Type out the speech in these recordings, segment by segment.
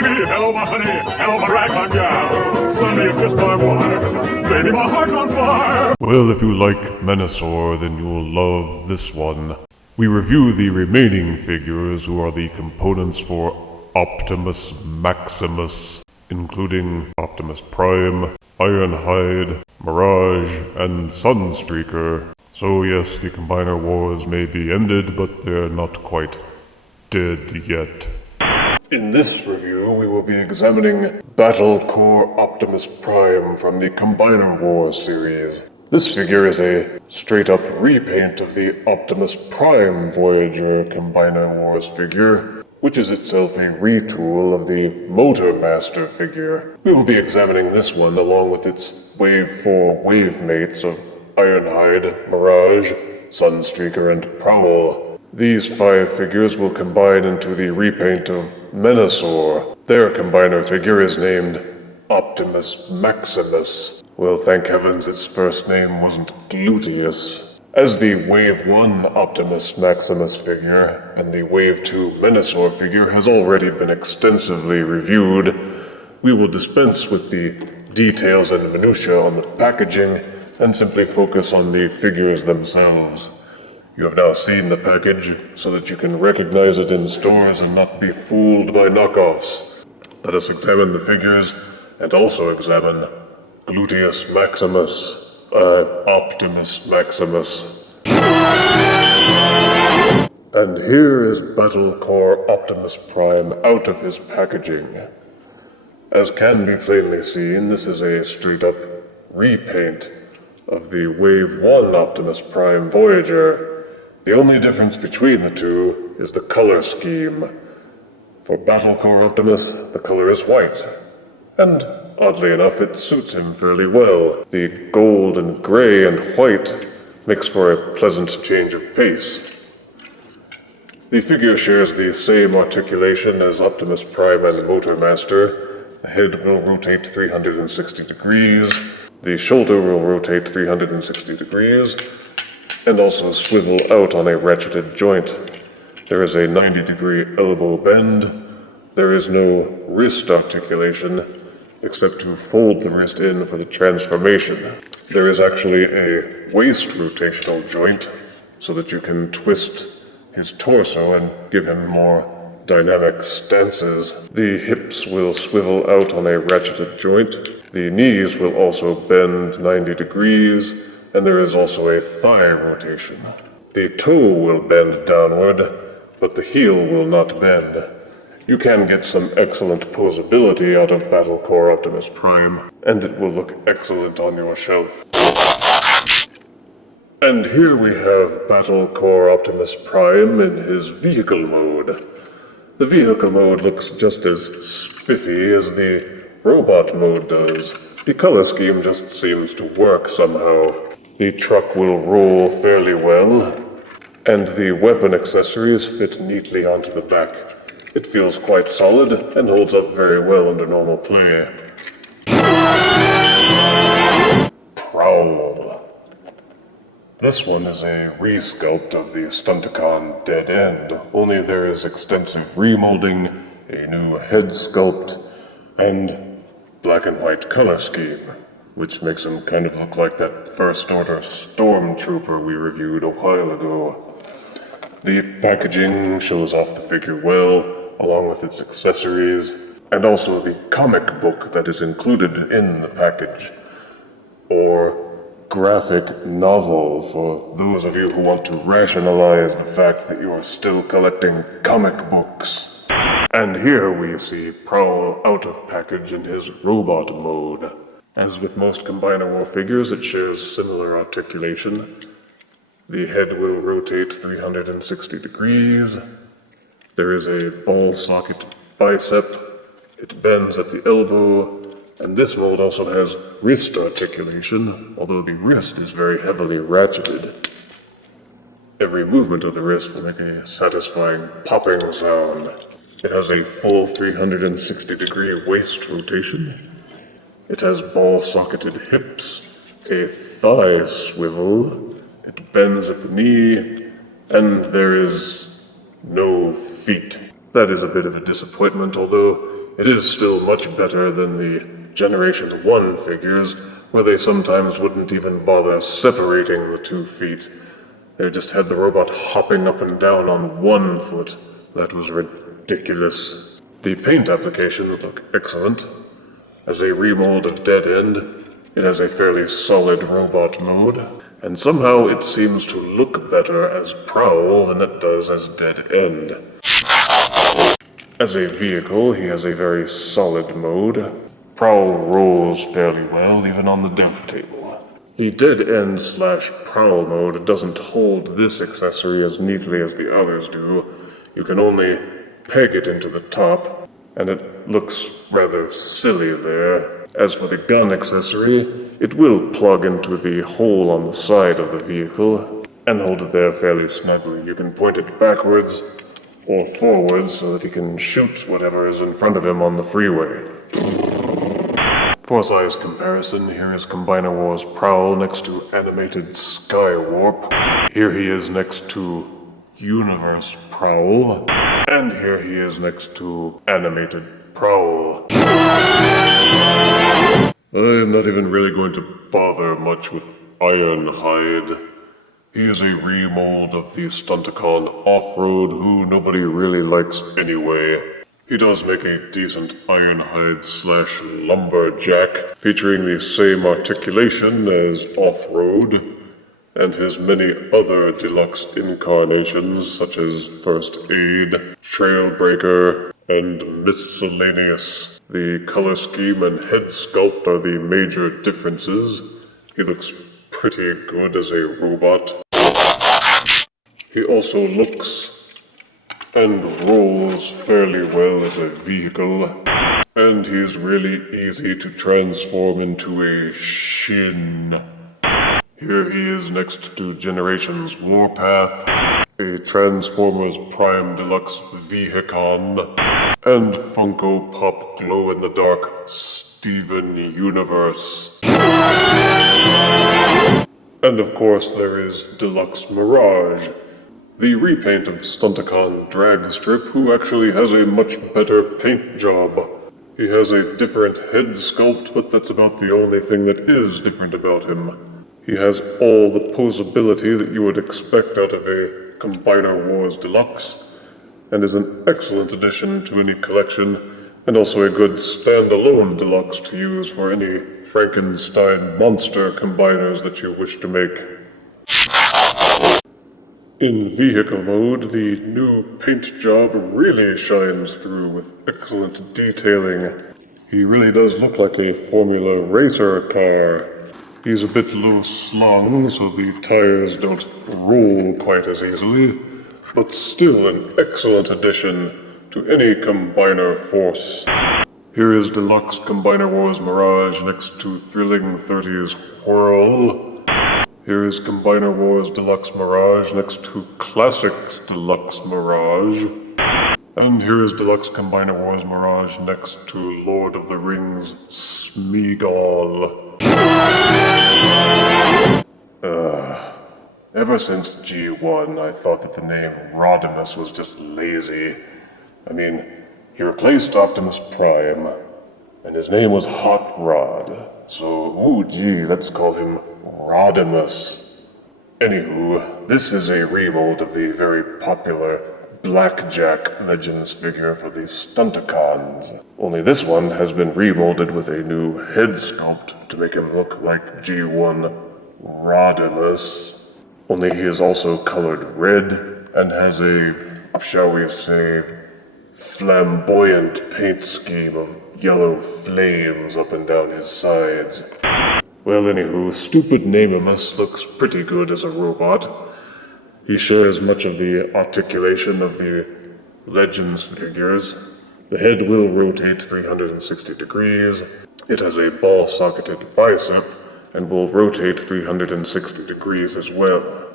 baby! Hello, my honey! Hello, my ragtime gal! Sonny, you kissed my wife! Baby, my heart's on fire! Well, if you like Menasor, then you'll love this one. We review the remaining figures who are the components for Optimus Maximus, including Optimus Prime, Ironhide, Mirage, and Sunstreaker. So yes, the Combiner Wars may be ended, but they're not quite dead yet. In this review, we will be examining Battle Core Optimus Prime from the Combiner Wars series. This figure is a straight-up repaint of the Optimus Prime Voyager Combiner Wars figure, which is itself a retool of the Motor Master figure. We will be examining this one along with its Wave 4 wave mates of Ironhide, Mirage, Sunstreaker, and Prowl. These 5 figures will combine into the repaint of Menasor. Their combiner figure is named Optimus Maximus. Well, thank heavens its first name wasn't Gluteus. As the Wave 1 Optimus Maximus figure and the Wave 2 Menasor figure has already been extensively reviewed, we will dispense with the details and minutiae on the packaging and simply focus on the figures themselves. You have now seen the package so that you can recognize it in stores and not be fooled by knockoffs. Let us examine the figures and also examine Gluteus Maximus, Optimus Maximus. And here is Battle Core Optimus Prime out of his packaging. As can be plainly seen, this is a straight-up repaint of the Wave 1 Optimus Prime Voyager. The only difference between the two is the color scheme. For Battle Core Optimus, the color is white, and oddly enough, it suits him fairly well. The gold and gray and white makes for a pleasant change of pace. The figure shares the same articulation as Optimus Prime and Motor Master. The head will rotate 360 degrees, the shoulder will rotate 360 degrees, and also swivel out on a ratcheted joint. There is a 90-degree elbow bend. There is no wrist articulation, except to fold the wrist in for the transformation. There is actually a waist rotational joint, so that you can twist his torso and give him more dynamic stances. The hips will swivel out on a ratcheted joint. The knees will also bend 90 degrees, and there is also a thigh rotation. The toe will bend downward, but the heel will not bend. You can get some excellent posability out of Battle Core Optimus Prime, and it will look excellent on your shelf. And here we have Battle Core Optimus Prime in his vehicle mode. The vehicle mode looks just as spiffy as the robot mode does. The color scheme just seems to work somehow. The truck will roll fairly well, and the weapon accessories fit neatly onto the back. It feels quite solid and holds up very well under normal play. Prowl. This one is a resculpt of the Stunticon Dead End, only there is extensive remolding, a new head sculpt, and black and white color scheme, which makes him kind of look like that First Order Stormtrooper we reviewed a while ago. The packaging shows off the figure well, along with its accessories, and also the comic book that is included in the package, or graphic novel for those of you who want to rationalize the fact that you are still collecting comic books. And here we see Prowl out of package in his robot mode. As with most Combiner War figures, it shares similar articulation. The head will rotate 360 degrees. There is a ball socket bicep. It bends at the elbow. And this mold also has wrist articulation, although the wrist is very heavily ratcheted. Every movement of the wrist will make a satisfying popping sound. It has a full 360-degree waist rotation. It has ball-socketed hips, a thigh swivel, it bends at the knee, and there is no feet. That is a bit of a disappointment, although it is still much better than the Generation 1 figures, where they sometimes wouldn't even bother separating the 2 feet. They just had the robot hopping up and down on 1 foot. That was ridiculous. The paint applications look excellent. As a remold of Dead End, it has a fairly solid robot mode, and somehow it seems to look better as Prowl than it does as Dead End. As a vehicle, he has a very solid mode. Prowl rolls fairly well, even on the dev table. The Dead End / Prowl mode doesn't hold this accessory as neatly as the others do. You can only peg it into the top, and it looks rather silly there. As for the gun accessory, it will plug into the hole on the side of the vehicle and hold it there fairly snugly. You can point it backwards or forwards so that he can shoot whatever is in front of him on the freeway. For size comparison, here is Combiner Wars Prowl next to animated Skywarp. Here he is next to Universe Prowl. And here he is next to animated Prowl. I am not even really going to bother much with Ironhide. He is a remold of the Stunticon Off-Road who nobody really likes anyway. He does make a decent Ironhide / Lumberjack, featuring the same articulation as Off-Road, and his many other deluxe incarnations such as First Aid, Trailbreaker, and Miscellaneous. The color scheme and head sculpt are the major differences. He looks pretty good as a robot. He also looks and rolls fairly well as a vehicle, and he's really easy to transform into a shin. Here he is next to Generations Warpath, a Transformers Prime Deluxe Vehicon, and Funko Pop glow-in-the-dark Steven Universe. And of course there is Deluxe Mirage, the repaint of Stunticon Dragstrip, who actually has a much better paint job. He has a different head sculpt, but that's about the only thing that is different about him. He has all the posability that you would expect out of a Combiner Wars Deluxe, and is an excellent addition to any collection, and also a good standalone deluxe to use for any Frankenstein monster combiners that you wish to make. In vehicle mode, the new paint job really shines through with excellent detailing. He really does look like a Formula Racer car. He's a bit low-slung, so the tires don't roll quite as easily, but still an excellent addition to any Combiner force. Here is Deluxe Combiner Wars Mirage next to Thrilling 30's Whirl. Here is Combiner Wars Deluxe Mirage next to Classics Deluxe Mirage. And here is Deluxe Combiner Wars Mirage next to Lord of the Rings Smeagol. Ever since G1, I thought that the name Rodimus was just lazy. I mean, he replaced Optimus Prime, and his name was Hot Rod. So, let's call him Rodimus. Anywho, this is a remold of the very popular Blackjack Legends figure for the Stunticons. Only this one has been remolded with a new head sculpt to make him look like G1 Rodimus. Only he is also colored red and has a, shall we say, flamboyant paint scheme of yellow flames up and down his sides. Well, anywho, Stupid Namimus looks pretty good as a robot. He shares much of the articulation of the Legends figures. The head will rotate 360 degrees. It has a ball-socketed bicep and will rotate 360 degrees as well.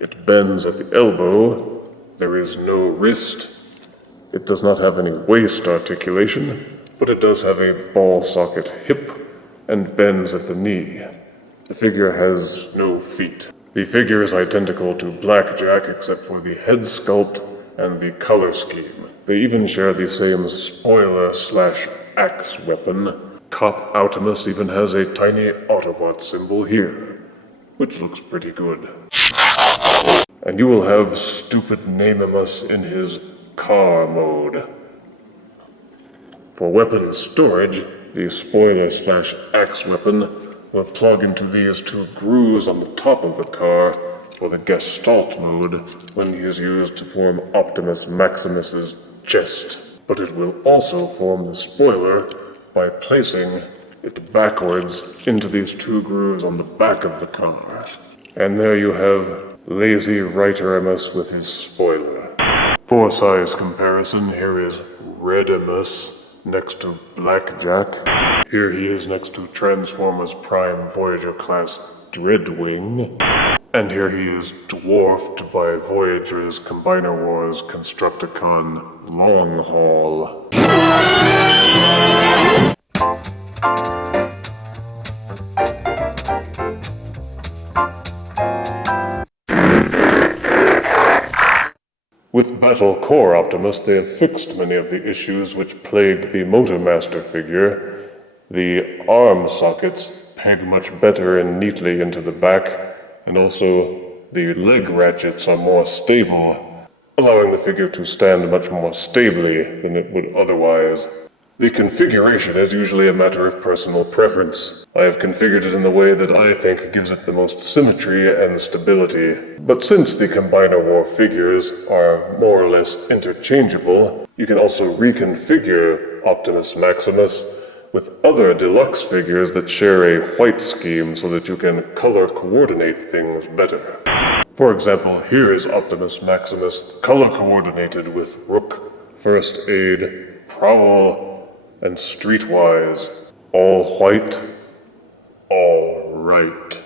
It bends at the elbow. There is no wrist. It does not have any waist articulation, but it does have a ball-socket hip and bends at the knee. The figure has no feet. The figure is identical to Blackjack except for the head sculpt and the color scheme. They even share the same spoiler/axe weapon. Cop Optimus even has a tiny Autobot symbol here, which looks pretty good. And you will have stupid Namimus in his car mode. For weapon storage, the spoiler/axe weapon will plug into these two grooves on the top of the car for the gestalt mode when he is used to form Optimus Maximus's chest. But it will also form the spoiler by placing it backwards into these two grooves on the back of the car. And there you have lazy Rodimus with his spoiler. For size comparison, here is Rodimus next to Blackjack. Here he is next to Transformers Prime Voyager class Dreadwing. And here he is dwarfed by Voyager's Combiner Wars Constructicon Longhaul. With Battle Core Optimus, they have fixed many of the issues which plagued the Motormaster figure. The arm sockets peg much better and neatly into the back, and also the leg ratchets are more stable, allowing the figure to stand much more stably than it would otherwise. The configuration is usually a matter of personal preference. I have configured it in the way that I think gives it the most symmetry and stability. But since the Combiner War figures are more or less interchangeable, you can also reconfigure Optimus Maximus with other deluxe figures that share a white scheme so that you can color coordinate things better. For example, here is Optimus Maximus color coordinated with Rook, First Aid, Prowl, and Streetwise. All white, all right.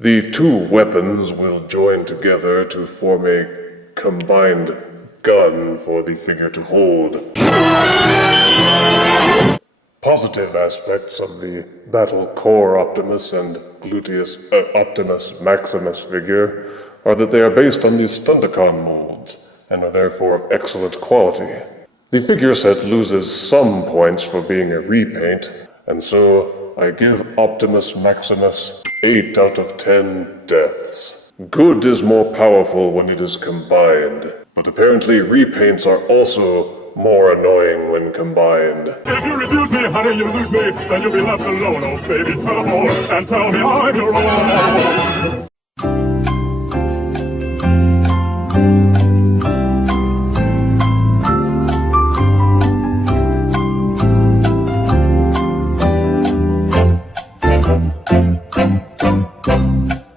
The two weapons will join together to form a combined gun for the figure to hold. Positive aspects of the Battle Core Optimus and Optimus Maximus figure are that they are based on the Stunticon molds and are therefore of excellent quality. The figure set loses some points for being a repaint, and so I give Optimus Maximus 8 out of 10 deaths. Good is more powerful when it is combined, but apparently repaints are also more annoying when combined. If you refuse me, honey, you lose me, then you'll be left alone, oh baby. Tell them all, and tell me I'm your own.